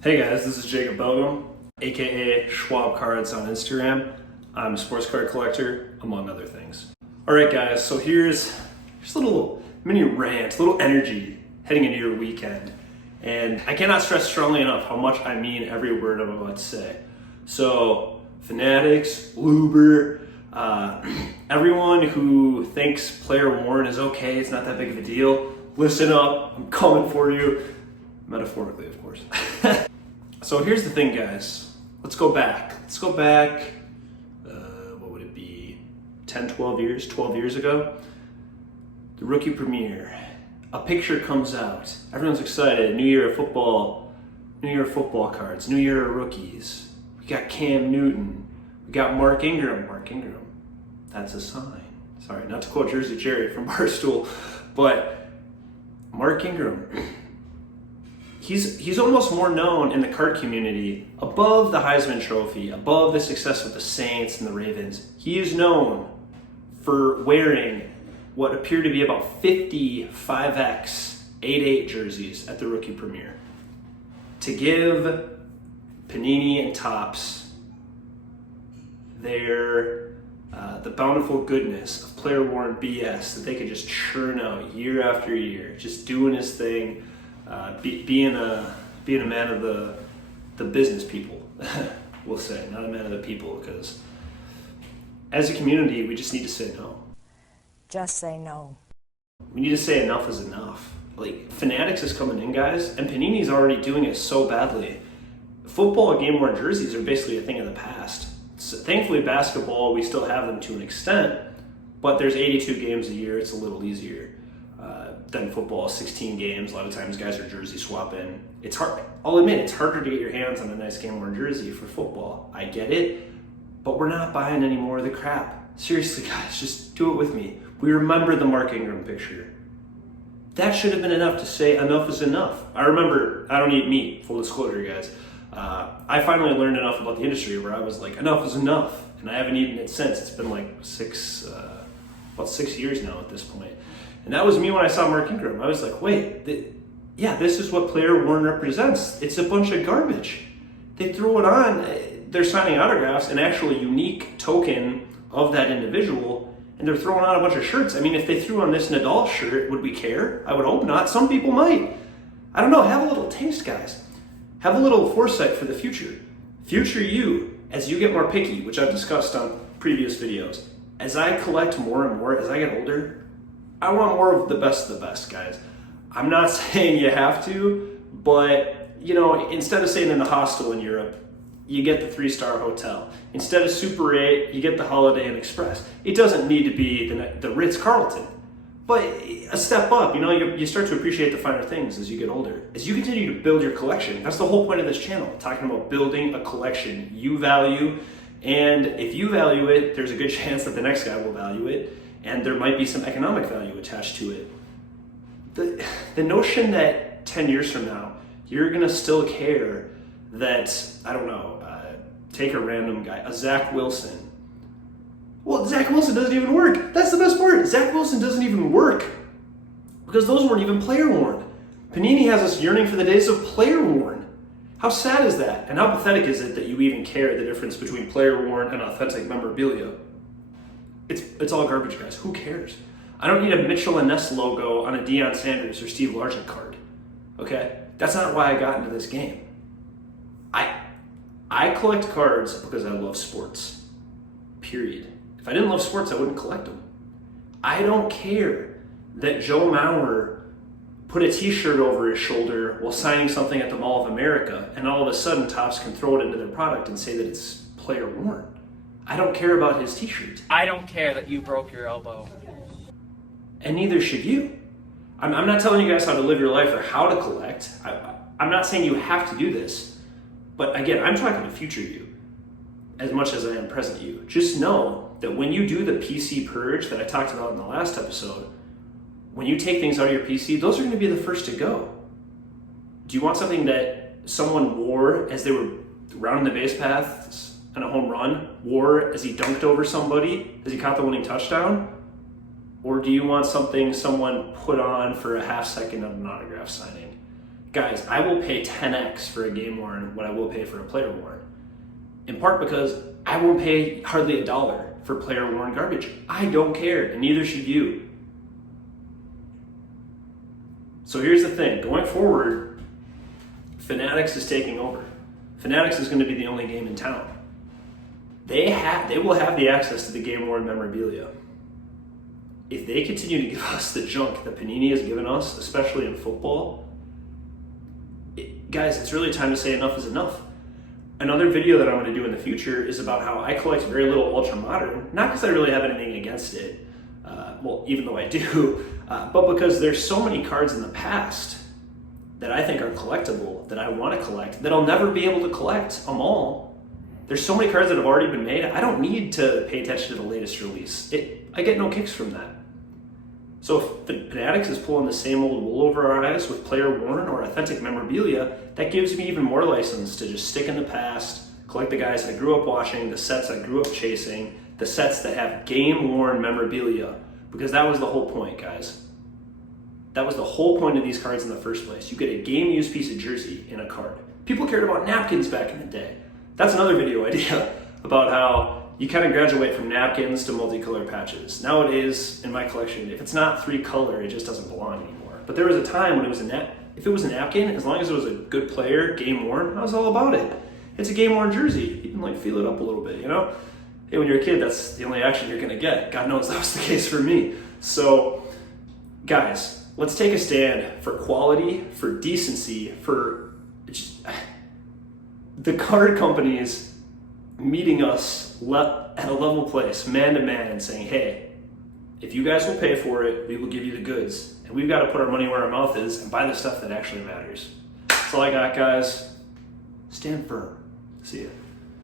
Hey guys, this is Jacob Belgum, aka Schwab Cards on Instagram. I'm a sports card collector, among other things. Alright guys, so here's a little mini rant, a little energy heading into your weekend. And I cannot stress strongly enough how much I mean every word I'm about to say. So, fanatics, Luber, everyone who thinks player worn is okay, it's not that big of a deal, listen up, I'm coming for you. Metaphorically, of course. So here's the thing, guys. Let's go back. What would it be? 10, 12 years? 12 years ago? The rookie premiere. A picture comes out. Everyone's excited. New year of football cards. New year of rookies. We got Cam Newton. We got Mark Ingram. That's a sign. Sorry, not to quote Jersey Jerry from Barstool, but Mark Ingram. He's almost more known in the card community above the Heisman Trophy, above the success with the Saints and the Ravens. He is known for wearing what appear to be about 50 5X 8-8 jerseys at the rookie premiere to give Panini and Topps the bountiful goodness of player-worn BS that they could just churn out year after year, just doing his thing. Being a man of the business people, we'll say, not a man of the people, because as a community, we just need to say no. Just say no. We need to say enough is enough. Like, Fanatics is coming in, guys, and Panini's already doing it so badly. Football game-worn jerseys are basically a thing of the past. So, thankfully, basketball, we still have them to an extent, but there's 82 games a year, it's a little easier. Than football, 16 games. A lot of times guys are jersey swapping. It's hard. I'll admit, it's harder to get your hands on a nice game-worn jersey for football. I get it, but we're not buying any more of the crap. Seriously, guys, just do it with me. We remember the Mark Ingram picture. That should have been enough to say enough is enough. I remember, I don't eat meat, full disclosure, guys. I finally learned enough about the industry where I was like, enough is enough. And I haven't eaten it since. It's been like about 6 years now at this point. And that was me when I saw Mark Ingram. I was like, wait, this is what player worn represents. It's a bunch of garbage. They throw it on, they're signing autographs, an actually unique token of that individual, and they're throwing on a bunch of shirts. I mean, if they threw on this Nadal shirt, would we care? I would hope not. Some people might. I don't know, have a little taste, guys. Have a little foresight for the future. Future you, as you get more picky, which I've discussed on previous videos. As I collect more and more, as I get older, I want more of the best, guys. I'm not saying you have to, but, instead of staying in the hostel in Europe, you get the 3-star hotel. Instead of Super 8, you get the Holiday Inn Express. It doesn't need to be the Ritz-Carlton, but a step up. You start to appreciate the finer things as you get older. As you continue to build your collection, that's the whole point of this channel, talking about building a collection you value, and if you value it, there's a good chance that the next guy will value it. And there might be some economic value attached to it. The notion that 10 years from now, you're gonna still care that, I don't know, take a random guy, a Zach Wilson. Well, Zach Wilson doesn't even work. That's the best part. Zach Wilson doesn't even work because those weren't even player worn. Panini has us yearning for the days of player worn. How sad is that? And how pathetic is it that you even care the difference between player worn and authentic memorabilia? It's all garbage, guys. Who cares? I don't need a Mitchell and Ness logo on a Deion Sanders or Steve Largent card. Okay? That's not why I got into this game. I collect cards because I love sports. Period. If I didn't love sports, I wouldn't collect them. I don't care that Joe Mauer put a t-shirt over his shoulder while signing something at the Mall of America, and all of a sudden Topps can throw it into their product and say that it's player worn. I don't care about his t-shirt. I don't care that you broke your elbow. And neither should you. I'm not telling you guys how to live your life or how to collect. I'm not saying you have to do this. But again, I'm talking to future you as much as I am present you. Just know that when you do the PC purge that I talked about in the last episode, when you take things out of your PC, those are going to be the first to go. Do you want something that someone wore as they were rounding the base paths and a home run, wore as he dunked over somebody, as he caught the winning touchdown? Or do you want something someone put on for a half second of an autograph signing? Guys, I will pay 10x for a game worn what I will pay for a player worn. In part because I won't pay hardly $1 for player worn garbage. I don't care, and neither should you. So here's the thing, going forward, Fanatics is taking over. Fanatics is going to be the only game in town. They will have the access to the game worn memorabilia. If they continue to give us the junk that Panini has given us, especially in football, guys, it's really time to say enough is enough. Another video that I'm going to do in the future is about how I collect very little ultra modern, not because I really have anything against it, well, even though I do, but because there's so many cards in the past that I think are collectible, that I want to collect, that I'll never be able to collect them all. There's so many cards that have already been made, I don't need to pay attention to the latest release. I get no kicks from that. So if the Fanatics is pulling the same old wool over our eyes with player worn or authentic memorabilia, that gives me even more license to just stick in the past, collect the guys I grew up watching, the sets I grew up chasing, the sets that have game worn memorabilia, because that was the whole point, guys. That was the whole point of these cards in the first place. You get a game used piece of jersey in a card. People cared about napkins back in the day. That's another video idea about how you kind of graduate from napkins to multicolor patches. Nowadays, in my collection, if it's not 3-color, it just doesn't belong anymore. But there was a time when it was if it was a napkin, as long as it was a good player, game worn, I was all about it. It's a game worn jersey. You can like feel it up a little bit, you know? Hey, when you're a kid, that's the only action you're gonna get. God knows that was the case for me. So, guys, let's take a stand for quality, for decency, for just, the card companies meeting us at a level place, man to man, and saying, hey, if you guys will pay for it, we will give you the goods. And we've got to put our money where our mouth is and buy the stuff that actually matters. That's all I got, guys. Stand firm. See ya.